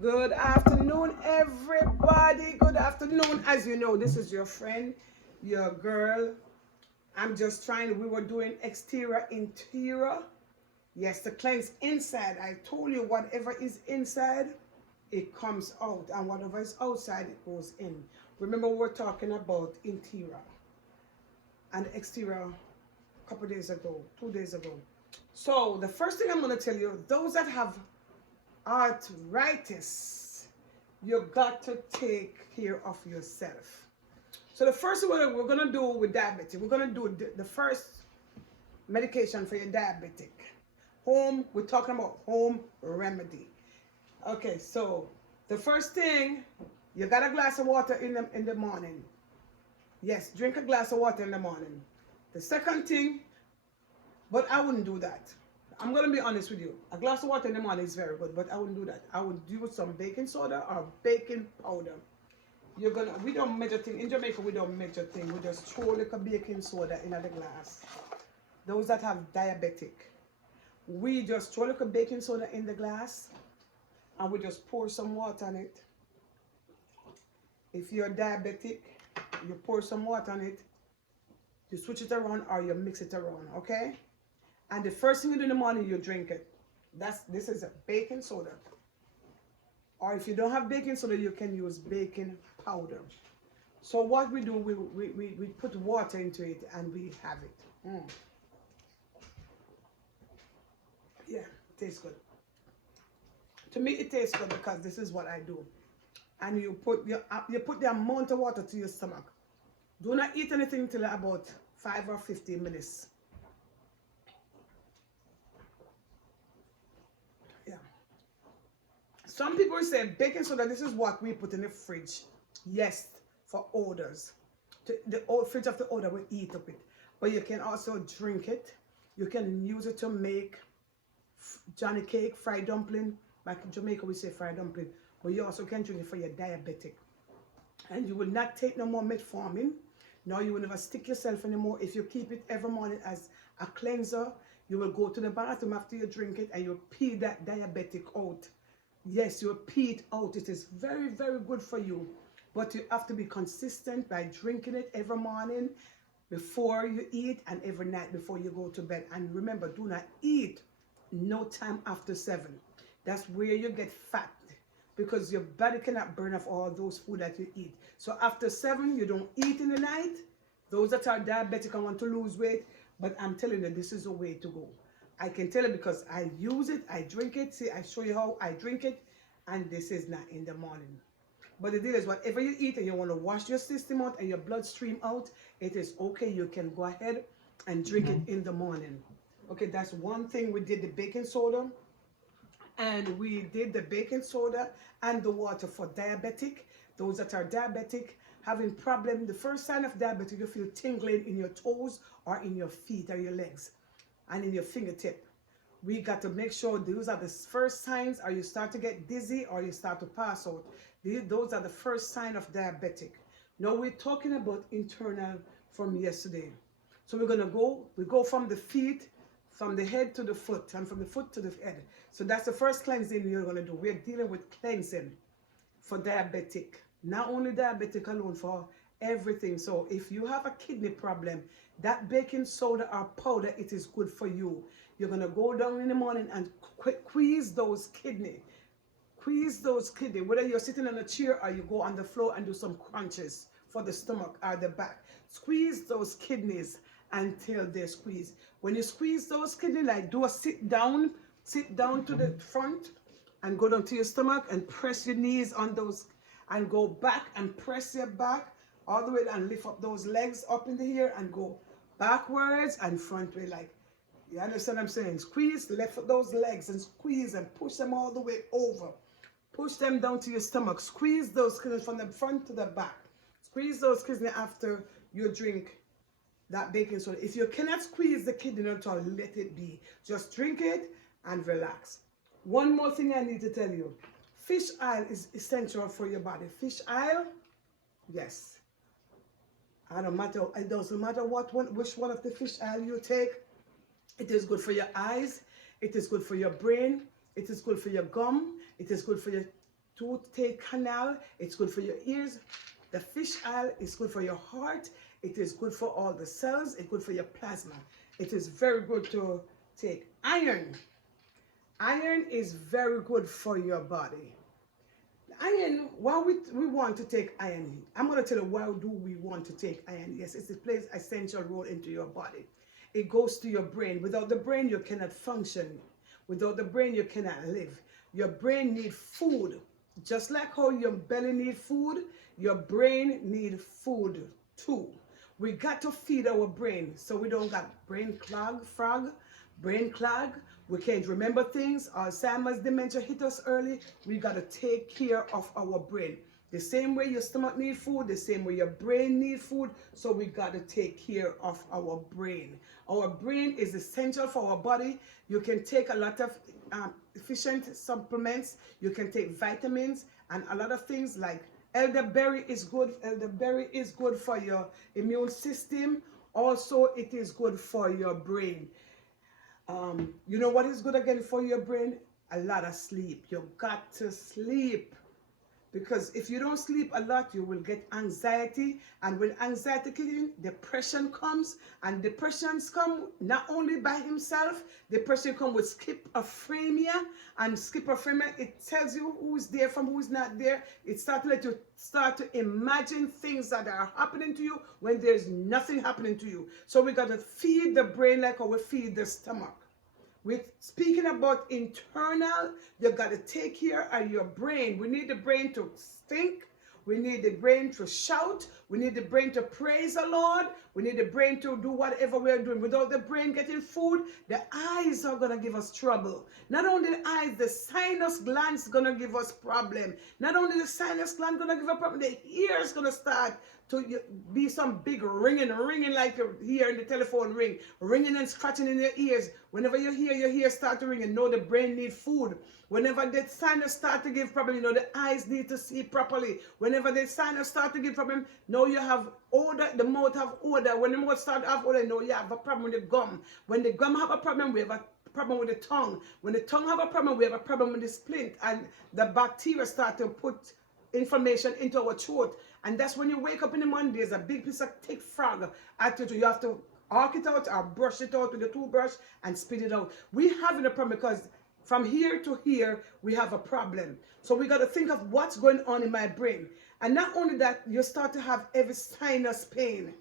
Good afternoon, everybody. Good afternoon. As you know, this is your friend, your girl. I'm just trying. We were doing exterior, interior. Yes, the cleanse inside. I told you whatever is inside, it comes out. And whatever is outside, it goes in. Remember, we're talking about interior and exterior a couple days ago, 2 days ago. So the first thing I'm going to tell you, those that have arthritis, you got to take care of yourself. So the first thing we're going to do with diabetes, we're going to do the first medication for your diabetic. We're talking about home remedy. Okay, so the first thing, you got a glass of water in the morning. Yes, drink a glass of water in the morning. The second thing, but I wouldn't do that. I'm going to be honest with you. A glass of water in the morning is very good, but I wouldn't do that. I would do some baking soda or baking powder. We don't measure things. In Jamaica, we don't measure things. We just throw like a baking soda in the glass. Those that have diabetic, we just throw like a baking soda in the glass and we just pour some water on it. If you're diabetic, you pour some water on it. You switch it around or you mix it around, okay? And the first thing you do in the morning, you drink it. This is a baking soda. Or if you don't have baking soda, you can use baking powder. So what we do, we put water into it and we have it. Yeah, it tastes good. To me, it tastes good because this is what I do. And you put the amount of water to your stomach. Do not eat anything till about 5 or 15 minutes. Yeah. Some people say baking soda, this is what we put in the fridge. Yes, for odors. The fridge of the odor will eat up it. But you can also drink it. You can use it to make Johnny cake, fried dumpling. Back in Jamaica, we say fried dumpling. But you also can drink it for your diabetic. And you will not take no more metformin. No, you will never stick yourself anymore. If you keep it every morning as a cleanser, you will go to the bathroom after you drink it and you'll pee that diabetic out. Yes, you'll pee it out. It is very, very good for you. But you have to be consistent by drinking it every morning before you eat and every night before you go to bed. And remember, do not eat no time after 7. That's where you get fat, because your body cannot burn off all those food that you eat. So after 7, you don't eat in the night. Those that are diabetic and want to lose weight, but I'm telling you, this is the way to go. I can tell you because I use it, I drink it. See, I show you how I drink it, and this is not in the morning. But the deal is, whatever you eat and you want to wash your system out and your bloodstream out, it is okay. You can go ahead and drink it in the morning. Okay, that's one thing. We did the baking soda. And we did the baking soda and the water for diabetic. Those that are diabetic, having problem, the first sign of diabetic, you feel tingling in your toes or in your feet or your legs and in your fingertip. We got to make sure those are the first signs, or you start to get dizzy or you start to pass out. Those are the first sign of diabetic. Now we're talking about internal from yesterday. So we go from the feet, from the head to the foot, and from the foot to the head. So that's the first cleansing we're going to do. We're dealing with cleansing for diabetic. Not only diabetic alone, for everything. So if you have a kidney problem, that baking soda or powder, it is good for you. You're going to go down in the morning and squeeze those kidney. Squeeze those kidney. Whether you're sitting on a chair or you go on the floor and do some crunches for the stomach or the back. Squeeze those kidneys until they squeeze. When you squeeze those kidneys, like do a sit down to the front and go down to your stomach and press your knees on those and go back and press your back all the way and lift up those legs up in the air and go backwards and front way. Like, you understand what I'm saying? Squeeze, lift up those legs and squeeze and push them all the way over. Push them down to your stomach. Squeeze those kidneys from the front to the back. Squeeze those kidneys after you drink that baking soda. If you cannot squeeze the kidney at all, let it be. Just drink it and relax. One more thing I need to tell you. Fish oil is essential for your body. Fish oil, yes. It doesn't matter which one of the fish oil you take. It is good for your eyes. It is good for your brain. It is good for your gum. It is good for your toothache canal. It's good for your ears. The fish oil is good for your heart. It is good for all the cells. It's good for your plasma. It is very good to take. Iron. Iron is very good for your body. Iron, why we want to take iron? I'm going to tell you why do we want to take iron. Yes, it plays an essential role into your body. It goes to your brain. Without the brain, you cannot function. Without the brain, you cannot live. Your brain needs food. Just like how your belly needs food, your brain needs food too. We got to feed our brain so we don't got brain clog. We can't remember things. Alzheimer's, dementia hit us early. We got to take care of our brain. The same way your stomach needs food, the same way your brain needs food. So we got to take care of our brain. Our brain is essential for our body. You can take a lot of efficient supplements. You can take vitamins and a lot of things like elderberry is good. Elderberry is good for your immune system. Also, it is good for your brain. You know what is good again for your brain? A lot of sleep. You got to sleep. Because if you don't sleep a lot, you will get anxiety. And when anxiety kicks in, depression comes. And depressions come not only by himself, depression comes with schizophrenia. And schizophrenia, it tells you who's there from who's not there. It starts to let you start to imagine things that are happening to you when there's nothing happening to you. So we got to feed the brain like how we feed the stomach. With speaking about internal, you got to take care of your brain. We need the brain to think. We need the brain to shout. We need the brain to praise the Lord. We need the brain to do whatever we're doing. Without the brain getting food, the eyes are going to give us trouble. Not only the eyes, the sinus glands going to give us problem. Not only the sinus gland going to give us problem, the ears going to start to be some big ringing like you hear in the telephone ringing and scratching in your ears. Whenever you hear your ears start to ring, you know the brain needs food. Whenever the sinus start to give problem, you know the eyes need to see properly. Whenever the sinus start to give problem, know you have odor, the mouth have odor. When the mouth start to have odor, you know you have a problem with the gum. When the gum have a problem, we have a problem with the tongue. When the tongue have a problem, we have a problem with the splint, and the bacteria start to put inflammation into our throat. And that's when you wake up in the morning, there's a big piece of thick frog at you. You have to arc it out or brush it out with a toothbrush and spit it out. We having a problem because from here to here, we have a problem. So we got to think of what's going on in my brain. And not only that, you start to have every sinus pain.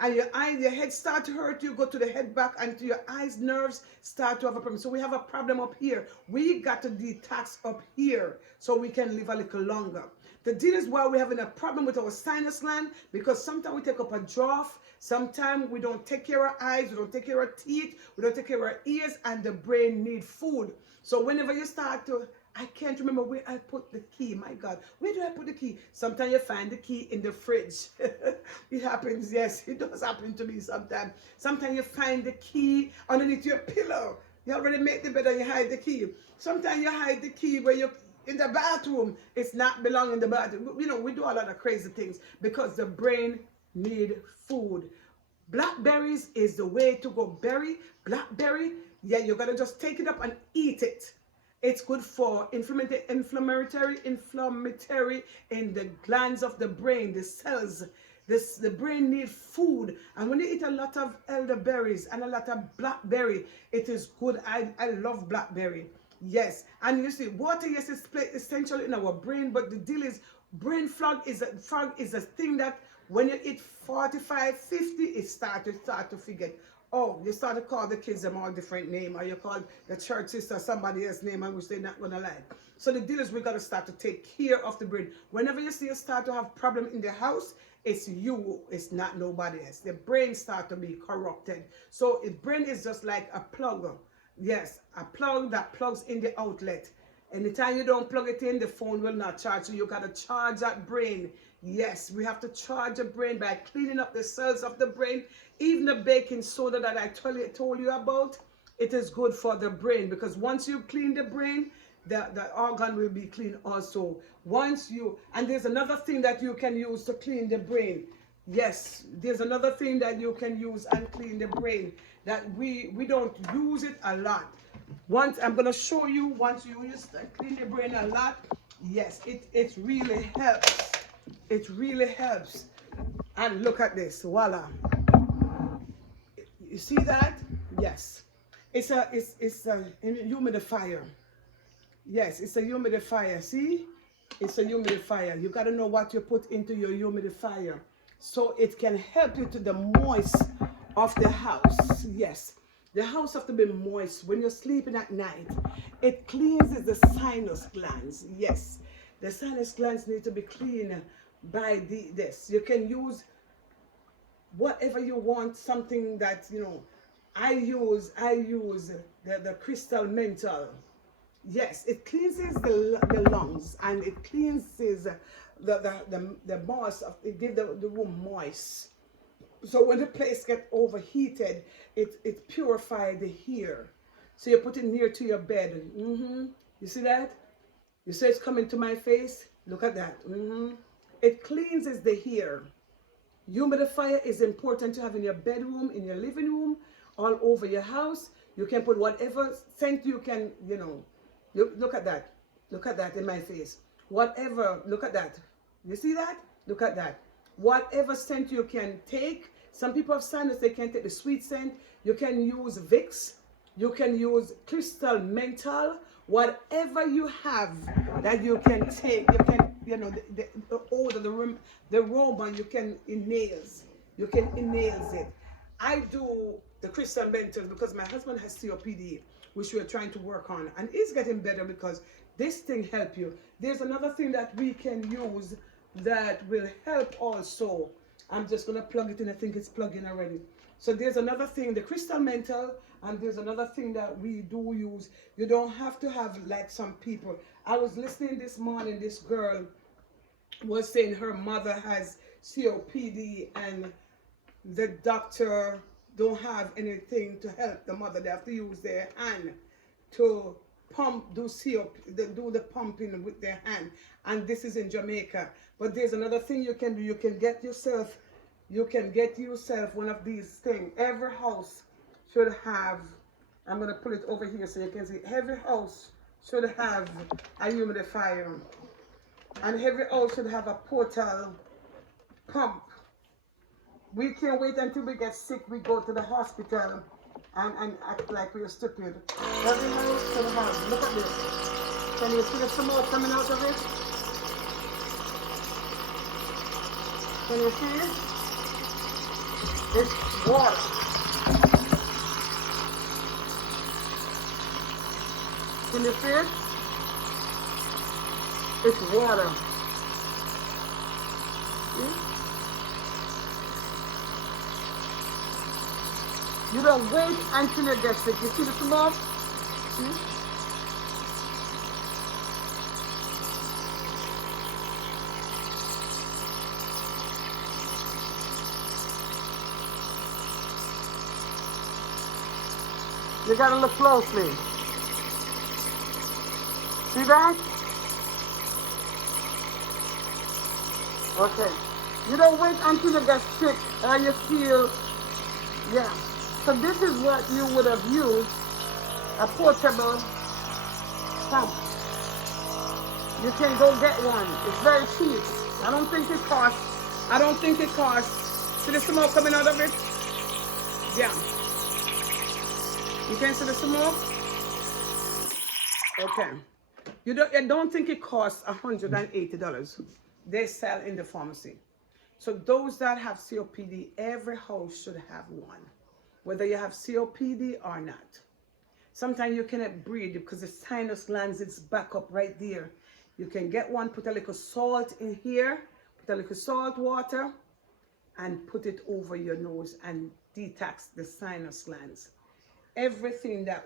And your head start to hurt, you go to the head back until your eyes, nerves start to have a problem. So we have a problem up here. We got to detox up here so we can live a little longer. The deal is why we're having a problem with our sinus gland, because sometimes we take up a draught, sometimes we don't take care of our eyes, we don't take care of our teeth, we don't take care of our ears, and the brain need food. So whenever you start to, I can't remember where I put the key, my God, where do I put the key? Sometimes you find the key in the fridge. It happens, yes, it does happen to me sometimes. Sometimes you find the key underneath your pillow. You already made the bed and you hide the key. Sometimes you hide the key where you in the bathroom. It's not belong in the bathroom. You know, we do a lot of crazy things because the brain need food. Blackberries is the way to go. Blackberry, yeah, you gotta just take it up and eat it. It's good for inflammatory in the glands of the brain, the cells. The brain needs food, and when you eat a lot of elderberries and a lot of blackberry, it is good. I love blackberry. Yes, and you see, water, yes, is essential in our brain, but the deal is, brain fog is a thing that when you eat 45, 50, it start to forget. Oh, you start to call the kids them all different name, or you call the church sister somebody else's name, and which they're not gonna like. So the deal is we gotta start to take care of the brain. Whenever you see you start to have problem in the house, it's you, it's not nobody else. The brain start to be corrupted. So the brain is just like a plug. Yes, a plug that plugs in the outlet. Anytime you don't plug it in, the phone will not charge. So you got to charge that brain. Yes, we have to charge the brain by cleaning up the cells of the brain. Even the baking soda that I told you about, it is good for the brain, because once you clean the brain, the organ will be clean also. And there's another thing that you can use to clean the brain. Yes, there's another thing that you can use and clean the brain that we don't use it a lot. Once I'm going to show you, once you use to clean the brain a lot, Yes, it really helps. It really helps. And look at this, voila. You see that? Yes. It's a humidifier. Yes, it's a humidifier. See? It's a humidifier. You got to know what you put into your humidifier. So it can help you to the moist of the house. Yes. The house have to be moist when you're sleeping at night. It cleanses the sinus glands. Yes. The sinus glands need to be cleaned by this. You can use whatever you want, something that, I use the crystal mental. Yes, it cleanses the lungs, and it cleanses the moist of it, give the room moist. So when the place get overheated, it purifies the hair. So you put it near to your bed. You see that? You say it's coming to my face. Look at that. It cleanses the hair. Humidifier is important to have in your bedroom, in your living room, all over your house. You can put whatever scent you can, look at that. Look at that in my face. Whatever, look at that. You see that? Look at that. Whatever scent you can take. Some people have sinus, they can't take the sweet scent. You can use Vicks. You can use Crystal Mental. Whatever you have that you can take, you can, the odor, the aroma, you can inhale. You can inhale it. I do the Crystal Mental because my husband has COPD, which we're trying to work on, and it's getting better because this thing help you. There's another thing that we can use that will help also. I'm just gonna plug it in. I think it's plugged in already. So there's another thing, the Crystal Mental, and there's another thing that we do use. You don't have to have like some people. I was listening this morning, this girl was saying her mother has COPD and the doctor don't have anything to help the mother. They have to use their hand to pump, do the pumping with their hand. And this is in Jamaica. But there's another thing you can do. You can get yourself one of these things. Every house should have, I'm going to put it over here so you can see, every house should have a humidifier. And every house should have a portal pump. We can't wait until we get sick. We go to the hospital and act like we're stupid. Every house should have, look at this. Can you see the smoke coming out of it? Can you see it? It's water. Can you see it? It's water. See? You don't wait until you get sick. You see the smoke? See? You gotta look closely. See that? Okay. You don't wait until you get sick or you feel, yeah. So this is what you would have used, a portable pump. You can go get one. It's very cheap. I don't think it costs. See the smoke coming out of it? Yeah. You can see the smoke? Okay. I don't think it costs $180. They sell in the pharmacy. So those that have COPD, every house should have one, whether you have COPD or not. Sometimes you cannot breathe because the sinus glands, it's back up right there. You can get one, put a little salt in here, put a little salt water, and put it over your nose and detox the sinus glands. Everything that